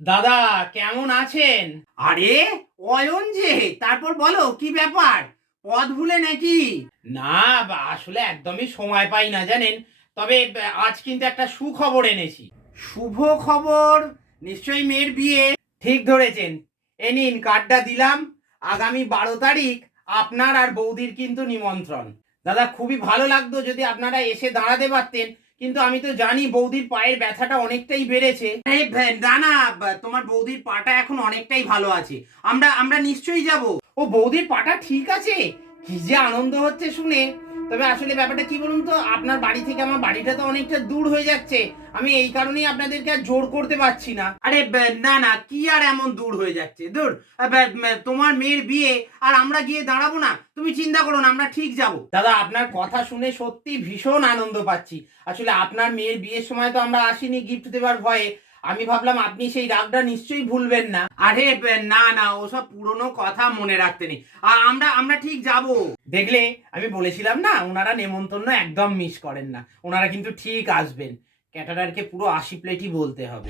দাদা কেমন আছেন? আরে অয়ন যে, তারপর বলো কি ব্যাপার? পথ ভুলে নাকি? না আসলে একদমই সময় পাই না জানেন। তবে আজ কিন্তু একটা সুখবর এনেছি। শুভ খবর? নিশ্চয়ই মেয়ের বিয়ে। ঠিক ধরেছেন। এ নিন কার্ডটা দিলাম। আগামী 12 তারিখ আপনার আর বৌদির কিন্তু নিমন্ত্রণ। দাদা খুবই ভালো লাগতো যদি আপনারা এসে দাঁড়াতে পারতেন, কিন্তু আমি তো জানি বৌদির পায়ের ব্যথাটা অনেকটাই বেড়েছে। না না, তোমার বৌদির পাটা এখন অনেকটাই ভালো আছে। আমরা আমরা নিশ্চয়ই যাব। ও বৌদির পাটা ঠিক আছে? কি যে আনন্দ হচ্ছে শুনে। তবে আসলে ব্যাপারটা কি বলুন তো, আপনার বাড়ি থেকে আমার বাড়িটা তো অনেকটা দূর হয়ে যাচ্ছে। আমি এই কারণেই আপনাদেরকে আর জোর করতে পারছি না। আরে না না, কি আর এমন দূর হয়ে যাচ্ছে? দূর, তোমার মেয়ের বিয়ে আর আমরা গিয়ে দাঁড়াবো না? তুমি চিন্তা করো না, আমরা ঠিক যাব। দাদা আপনার কথা শুনে সত্যি ভীষণ আনন্দ পাচ্ছি। আসলে আপনার মেয়ের বিয়ের সময় তো আমরা আসিনি গিফট দেওয়ার ভয়ে। আমি ভাবলাম আপনি সেই রাগটা নিশ্চয়ই ভুলবেন না। আরে না না, ওসব পুরনো কথা মনে রাখতে নেই। আর আমরা আমরা ঠিক যাব। দেখলে, আমি বলেছিলাম না ওনারা নেমন্তন্ন একদম মিস করেন না। ওনারা কিন্তু ঠিক আসবেন। ক্যাটারারকে পুরো 80 প্লেটই বলতে হবে।